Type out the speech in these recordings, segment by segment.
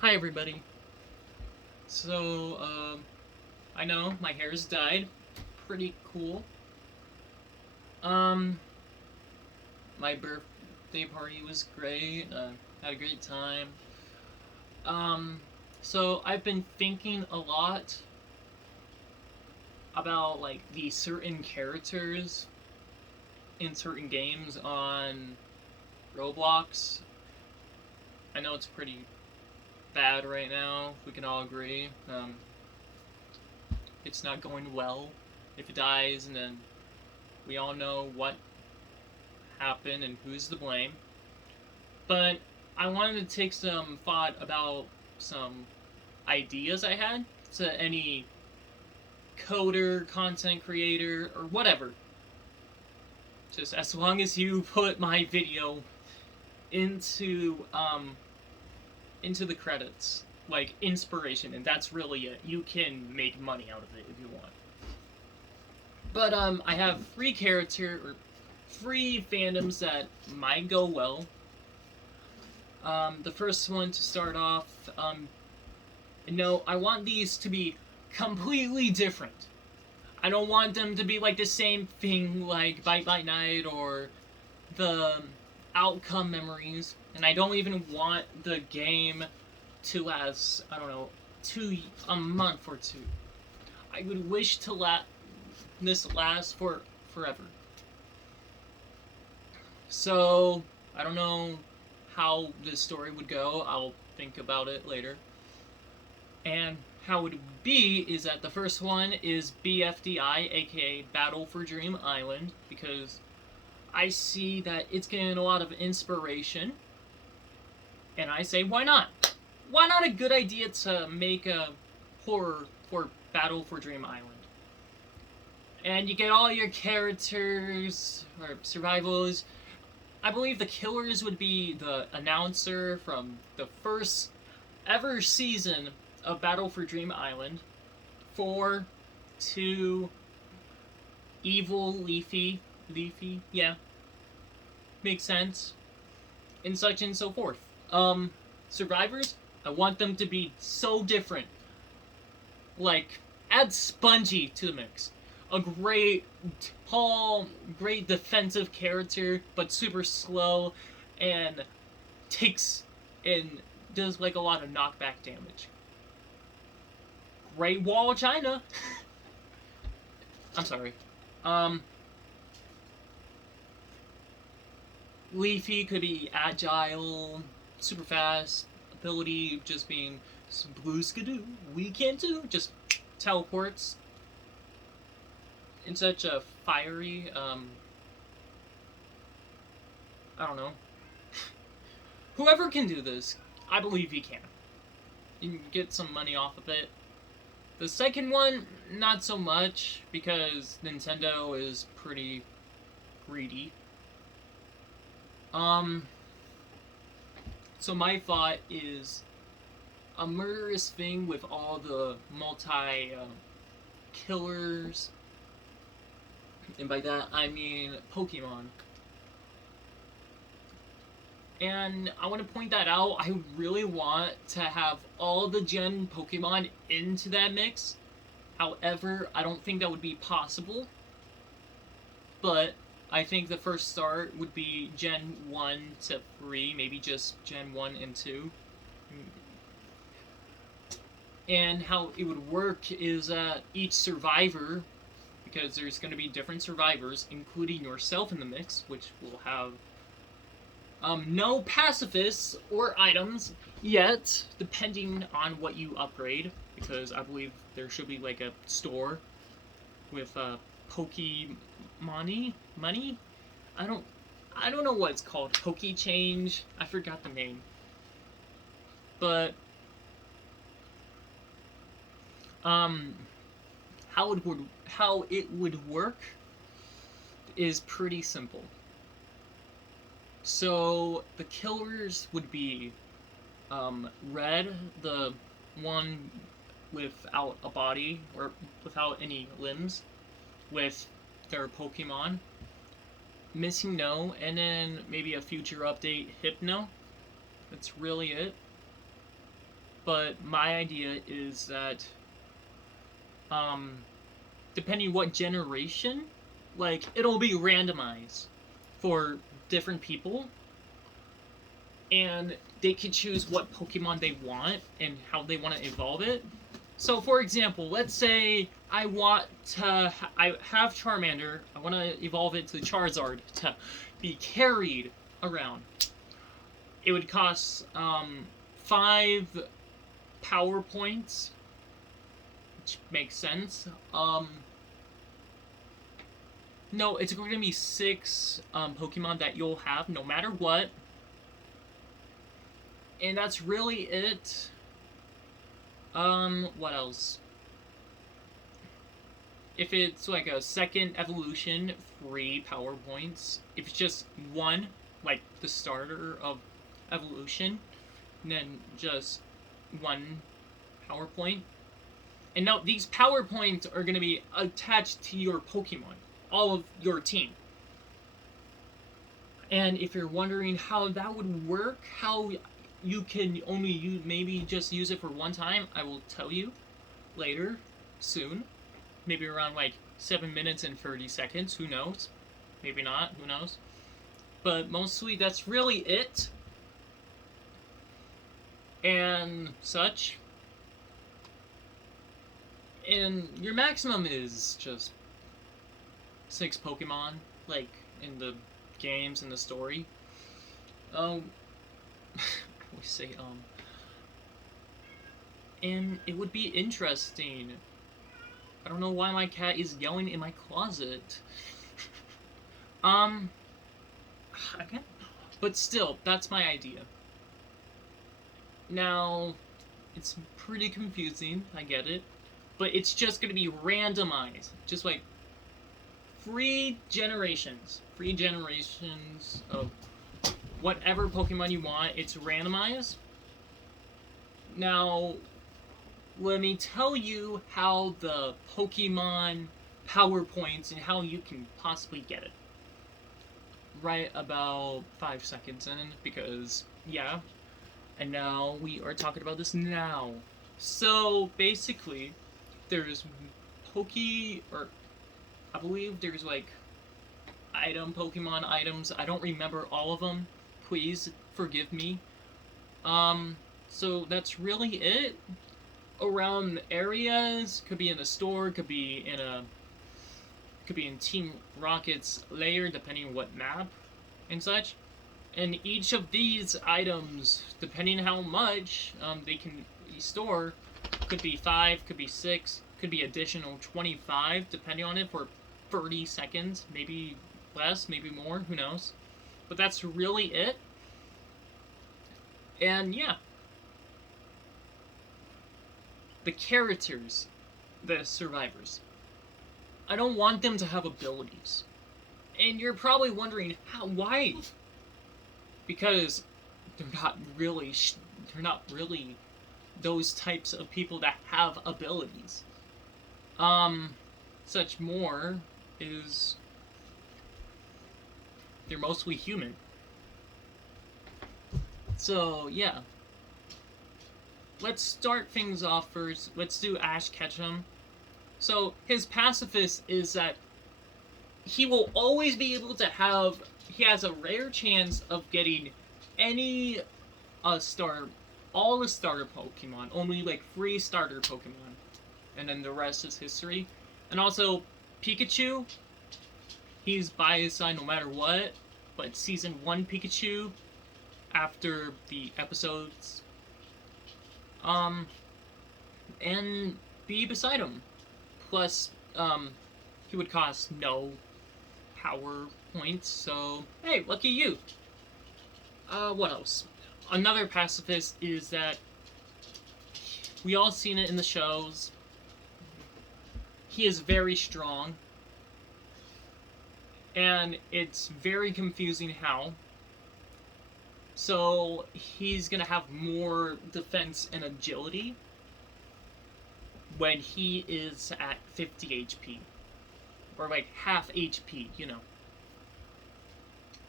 Hi everybody. So, I know my hair's dyed. Pretty cool. Um, my birthday party was great. Had a great time. Um, so I've been thinking a lot about like the certain characters in certain games on Roblox. I know it's pretty bad right now. We can all agree. It's not going well. If it dies, and then we all know what happened and who's to blame. But I wanted to take some thought about some ideas I had to any coder, content creator, or whatever. Just as long as you put my video into into the credits, like inspiration, and that's really it. You can make money out of it if you want. But I have three fandoms that might go well. The first one to start off, no, I want these to be completely different. I don't want them to be like the same thing like Bite by Night or the Outcome Memories, and I don't even want the game to last, I don't know, a month or two. I would wish to let this last for forever. So, I don't know how this story would go. I'll think about it later. And how it would be is that the first one is BFDI, aka Battle for Dream Island, because I see that it's getting a lot of inspiration. And I say, why not? Why not a good idea to make a horror for Battle for Dream Island? And you get all your characters, or survivals. I believe the killers would be the announcer from the first ever season of Battle for Dream Island. 4, 2, evil, leafy, yeah, makes sense, and such and so forth. Survivors, I want them to be so different. Like, add Spongy to the mix. A great, tall, great defensive character, but super slow, and takes and does like a lot of knockback damage. Great Wall of China. I'm sorry. Um, Leafy could be agile, super fast, ability just being blue skidoo. We can do just teleports in such a fiery. I don't know. Whoever can do this, I believe he can. You can get some money off of it. The second one, not so much, because Nintendo is pretty greedy. Um, so my thought is a murderous thing with all the multi killers, and by that I mean Pokemon. And I want to point that out. I really want to have all the Gen Pokemon into that mix. However, I don't think that would be possible. But I think the first start would be Gen 1 to 3, maybe just Gen 1 and 2. And how it would work is that each survivor, because there's going to be different survivors, including yourself in the mix, which will have no pacifists or items yet, depending on what you upgrade, because I believe there should be like a store with Pokemon money. I don't know what it's called. Poke Change. I forgot the name. But um, how it would work is pretty simple. So the killers would be Red, the one without a body or without any limbs, with their Pokemon. Missing No, and then maybe a future update Hypno. That's really it. But my idea is that, um, depending what generation, like, it'll be randomized for different people, and they can choose what Pokemon they want and how they want to evolve it. So, for example, let's say I have Charmander. I want to evolve it to Charizard to be carried around. It would cost 5 power points, which makes sense. No, it's going to be 6 Pokemon that you'll have no matter what. And that's really it. What else? If it's like a second evolution, 3 power points. If it's just one, like the starter of evolution, then just 1 power point. And now these power points are going to be attached to your Pokemon, all of your team. And if you're wondering how that would work, how you can only maybe just use it for one time, I will tell you later, soon. Maybe around like 7 minutes and 30 seconds, who knows? Maybe not, who knows? But mostly that's really it. And such. And your maximum is just 6 Pokemon, like in the games and the story. We say and it would be interesting. I don't know why my cat is yelling in my closet. Again, but still, that's my idea. Now, it's pretty confusing, I get it, but it's just gonna be randomized, just like 3 generations of whatever Pokemon you want. It's randomized. Now, let me tell you how the Pokemon power points and how you can possibly get it. Right about 5 seconds in, because, yeah. And now we are talking about this now. So, basically, there's or I believe there's like Pokemon items. I don't remember all of them. Please forgive me. So that's really it. Around the areas, could be in a store, could be in Team Rocket's lair, depending on what map and such. And each of these items, depending how much they can store, could be 5, could be 6, could be additional 25, depending on it, for 30 seconds, maybe less, maybe more, who knows. But that's really it. And yeah. The characters, the survivors, I don't want them to have abilities. And you're probably wondering, why? Because they're not really those types of people that have abilities. Such more is they're mostly human. So yeah. Let's start things off first. Let's do Ash Ketchum. So his pacifist is that he will always be able to he has a rare chance of getting any all the starter Pokemon, only like 3 starter Pokemon, and then the rest is history. And also Pikachu, he's by his side no matter what, but season 1 Pikachu, after the episodes, and be beside him. Plus, he would cost no power points, so hey, lucky you. What else? Another pacifist is that we all seen it in the shows. He is very strong, and it's very confusing how. So he's gonna have more defense and agility when he is at 50 HP. Or like half HP, you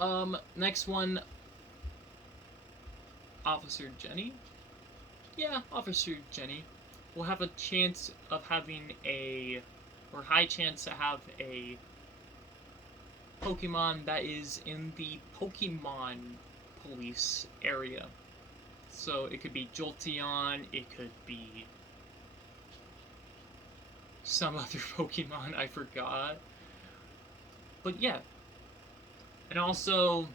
know. Next one, Officer Jenny. Yeah, Officer Jenny will have a chance of having a, or high chance to have a Pokemon that is in the Pokemon police area. So it could be Jolteon, it could be some other Pokemon I forgot. But yeah. And also,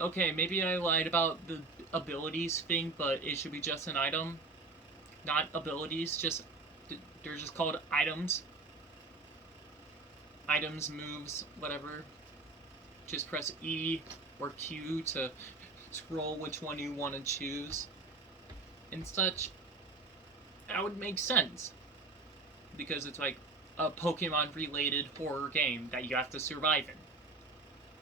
okay, maybe I lied about the abilities thing, but it should be just an item, not abilities. Just they're just called items. Items, moves, whatever. Just press E or Q to scroll which one you want to choose and such. That would make sense because it's like a Pokemon related horror game that you have to survive in.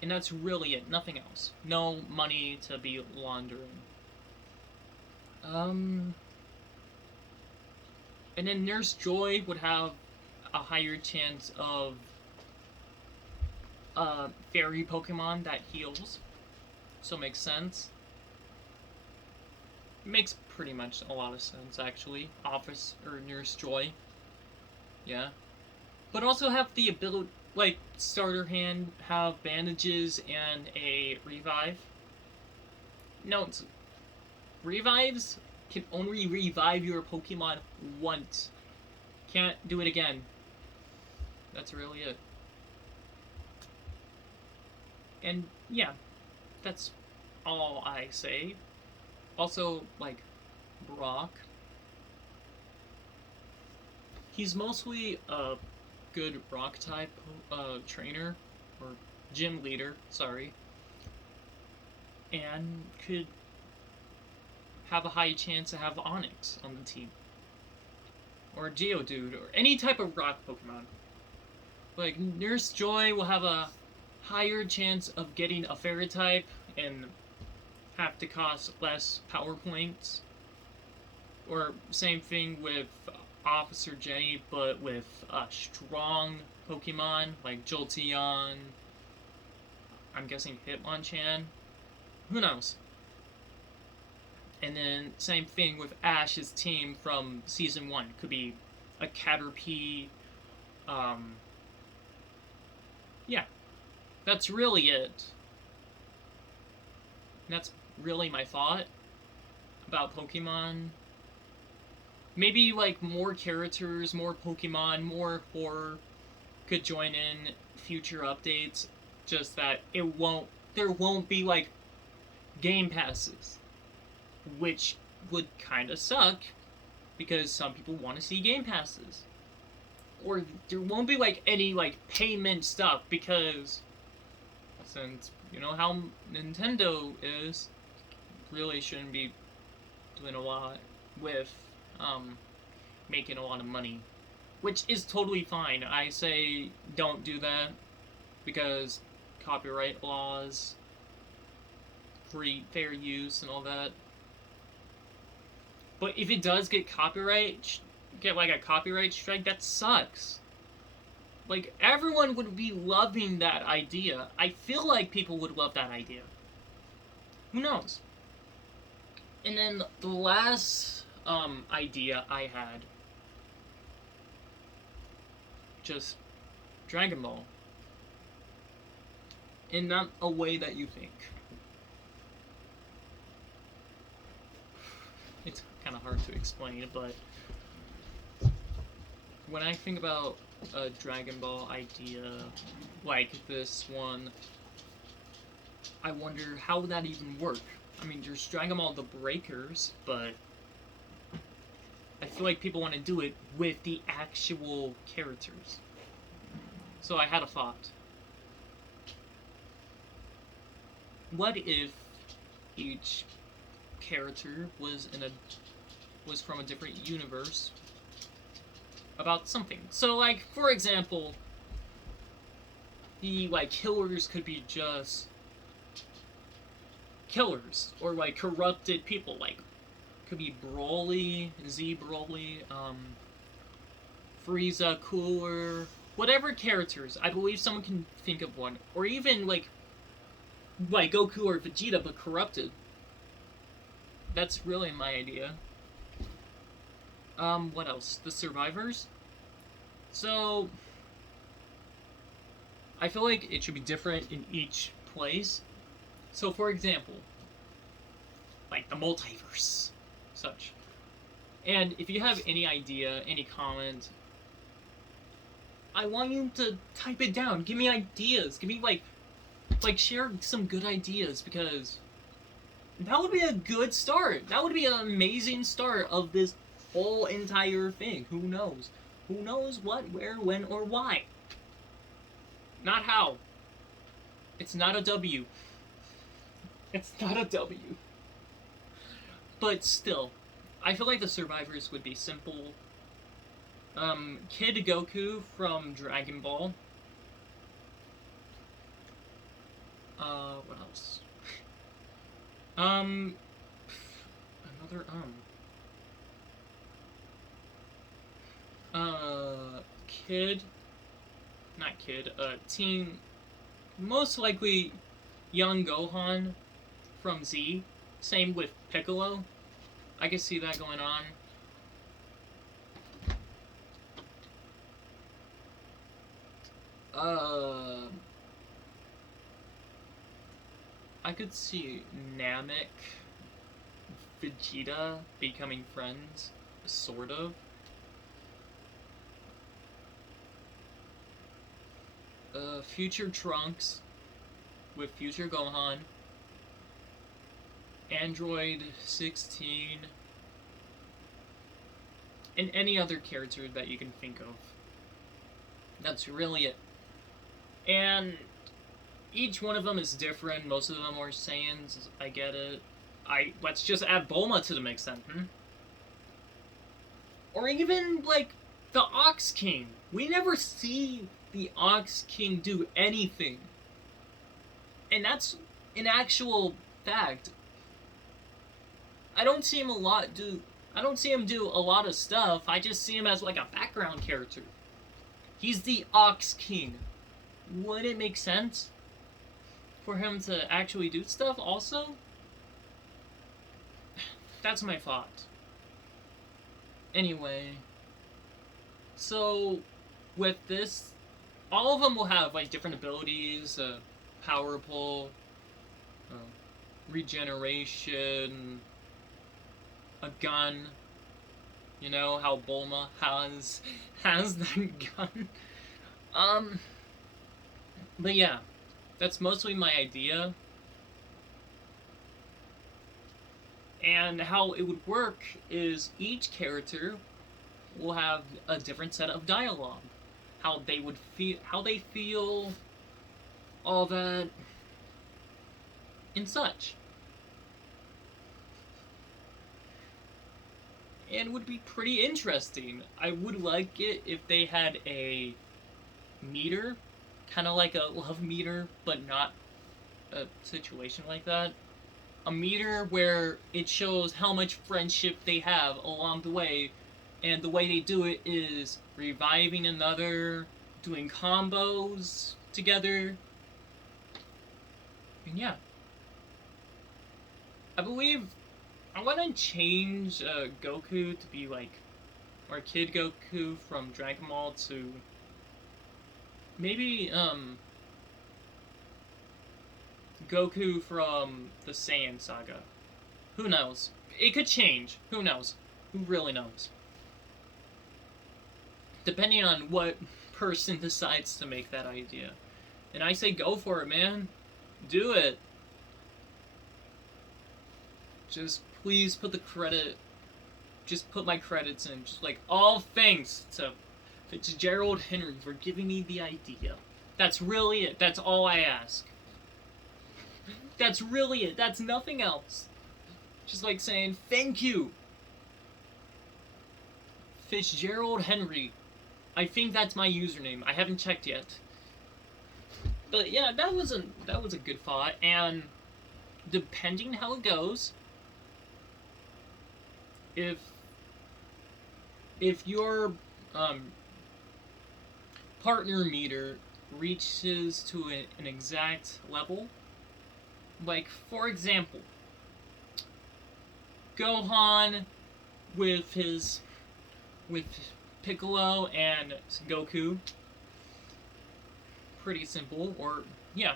And that's really it, nothing else. No money to be laundering. And then Nurse Joy would have a higher chance of fairy Pokemon that heals. So it makes sense. It makes pretty much a lot of sense actually. Office or Nurse Joy. Yeah. But also have the ability, like starter hand, have bandages and a revive. No, it's revives can only revive your Pokemon once. Can't do it again. That's really it. And yeah, that's all I say. Also, like, Brock. He's mostly a good rock type trainer, or gym leader, sorry. And could have a high chance to have Onyx on the team. Or Geodude, or any type of rock Pokemon. Like, Nurse Joy will have a higher chance of getting a fairy type and have to cost less power points. Or same thing with Officer Jenny, but with a strong Pokemon like Jolteon. I'm guessing Hitmonchan. Who knows? And then same thing with Ash's team from season 1. Could be a Caterpie. Yeah, that's really it. And that's really my thought about Pokemon. Maybe like more characters, more Pokemon, more horror could join in future updates. Just that there won't be like game passes, which would kind of suck because some people want to see game passes. Or there won't be like any like payment stuff because since you know how Nintendo is, really shouldn't be doing a lot with making a lot of money, which is totally fine. I say don't do that because copyright laws, free fair use, and all that. But if it does get like a copyright strike, that sucks. Like everyone would be loving that idea. I feel like people would love that idea. Who knows? And then the last idea I had, just Dragon Ball. In not a way that you think. It's kind of hard to explain, but when I think about a Dragon Ball idea like this one, I wonder how would that even work? I mean, there's Dragon Ball the Breakers, but I feel like people want to do it with the actual characters. So I had a thought. What if each character was from a different universe about something? So like for example, the like killers could be just killers or like corrupted people, like could be Broly, Z Broly, Frieza, Cooler, whatever characters. I believe someone can think of one, or even like Goku or Vegeta but corrupted. That's really my idea. What else? The survivors. So I feel like it should be different in each place. So for example, like the multiverse, such. And if you have any idea, any comment, I want you to type it down. Give me ideas. Give me like share some good ideas, because that would be a good start. That would be an amazing start of this whole entire thing. Who knows? Who knows what, where, when, or why? Not how. It's not a W. It's not a W. But still, I feel like the survivors would be simple. Kid Goku from Dragon Ball. What else? Another kid, not kid, teen, most likely young Gohan from Z. Same with Piccolo. I can see that going on. I could see Namek, Vegeta becoming friends, sort of. Future Trunks with Future Gohan. Android 16. And any other character that you can think of. That's really it. And each one of them is different. Most of them are Saiyans. I get it. Let's just add Bulma to the mix then. Or even like the Ox King. We never see the Ox King do anything, and that's an actual fact. I don't see him a lot do. I don't see him do a lot of stuff. I just see him as like a background character. He's the Ox King. Would it make sense for him to actually do stuff also? That's my thought. Anyway, so with this, all of them will have like different abilities, power pull, regeneration, a gun. You know how Bulma has that gun. But yeah, that's mostly my idea. And how it would work is each character will have a different set of dialogue. How they would feel, all that, and such. And it would be pretty interesting. I would like it if they had a meter, kind of like a love meter, but not a situation like that. A meter where it shows how much friendship they have along the way, and the way they do it is reviving another, doing combos together, and yeah. I believe I want to change Goku to be like, or Kid Goku from Dragon Ball to maybe Goku from the Saiyan saga. Who knows? It could change. Who knows? Who really knows? Depending on what person decides to make that idea. And I say go for it, man. Do it. Just please put the credit, just put my credits in. Just like, all thanks to Fitzgerald Henry for giving me the idea. That's really it. That's all I ask. That's really it. That's nothing else. Just like saying, thank you, Fitzgerald Henry. I think that's my username. I haven't checked yet. But yeah, that was a good thought, and depending how it goes, if your partner meter reaches to an exact level, like for example, Gohan with Piccolo and Goku. Pretty simple. Or yeah,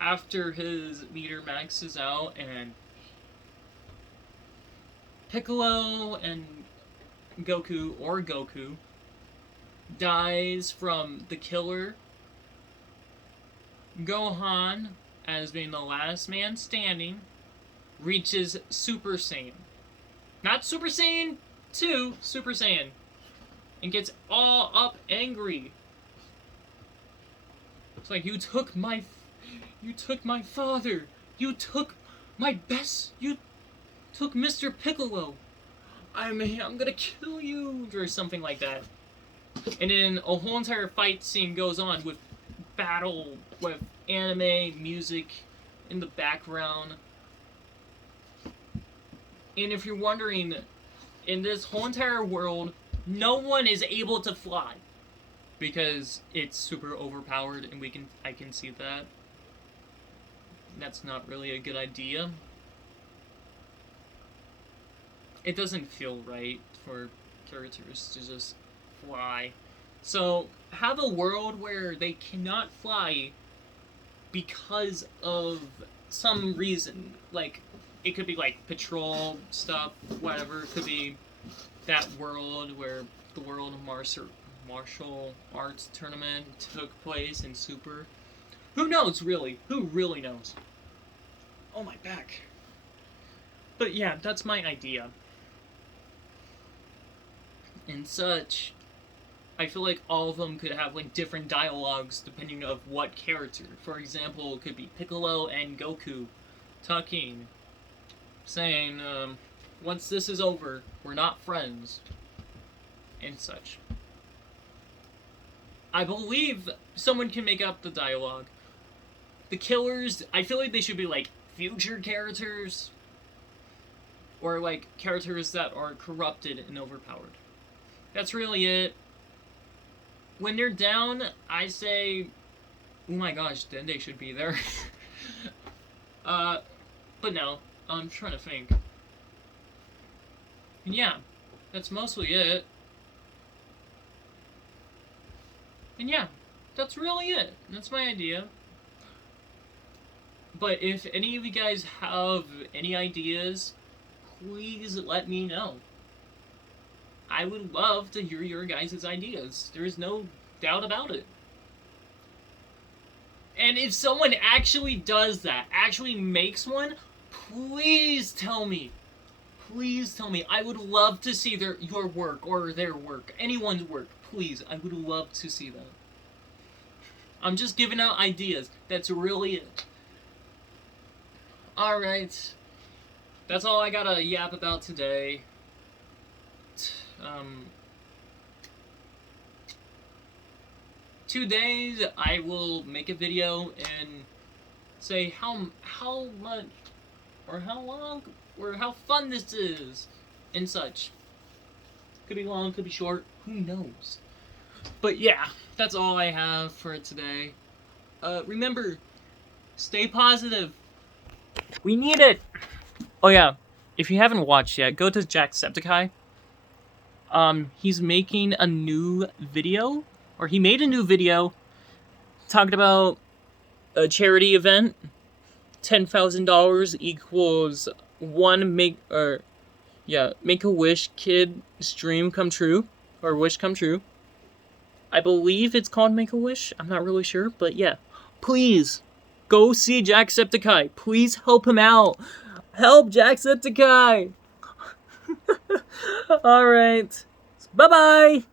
after his meter maxes out and Piccolo and Goku dies from the killer, Gohan, as being the last man standing, reaches Super Saiyan. Not Super Saiyan 2, Super Saiyan. And gets all up angry. It's like, you took my father. You took my best. You took Mr. Piccolo. I'm gonna kill you, or something like that. And then a whole entire fight scene goes on with battle, with anime music in the background. And if you're wondering, in this whole entire world, no one is able to fly because it's super overpowered, and I can see that. That's not really a good idea. It doesn't feel right for characters to just fly. So have a world where they cannot fly because of some reason. Like, it could be like patrol stuff, whatever. It could be that world where the World Martial Arts Tournament took place in Super. Who knows, really? Who really knows? Oh, my back. But yeah, that's my idea. And such, I feel like all of them could have like different dialogues depending of what character. For example, it could be Piccolo and Goku talking, saying, once this is over, we're not friends, and such. I believe someone can make up the dialogue. The killers, I feel like they should be like future characters, or like characters that are corrupted and overpowered. That's really it. When they're down, I say, oh my gosh, then they should be there. But no, I'm trying to think. And yeah, that's mostly it. And yeah, that's really it. That's my idea. But if any of you guys have any ideas, please let me know. I would love to hear your guys' ideas. There is no doubt about it. And if someone actually does that, actually makes one, please tell me. Please tell me. I would love to see your work or their work. Anyone's work. Please. I would love to see that. I'm just giving out ideas. That's really it. Alright. That's all I gotta yap about today. 2 days I will make a video and say how much or how long or how fun this is and such. Could be long, could be short, who knows. But yeah, that's all I have for today. Remember, stay positive. We need it. Oh yeah, if you haven't watched yet, go to Jacksepticeye. He's making a new video, or he made a new video talking about a charity event. $10,000 equals one Make-A-Wish kid's dream come true, or wish come true. I believe it's called Make-A-Wish. I'm not really sure, but yeah. Please, go see Jacksepticeye. Please help him out. Help Jacksepticeye. Alright. Bye-bye.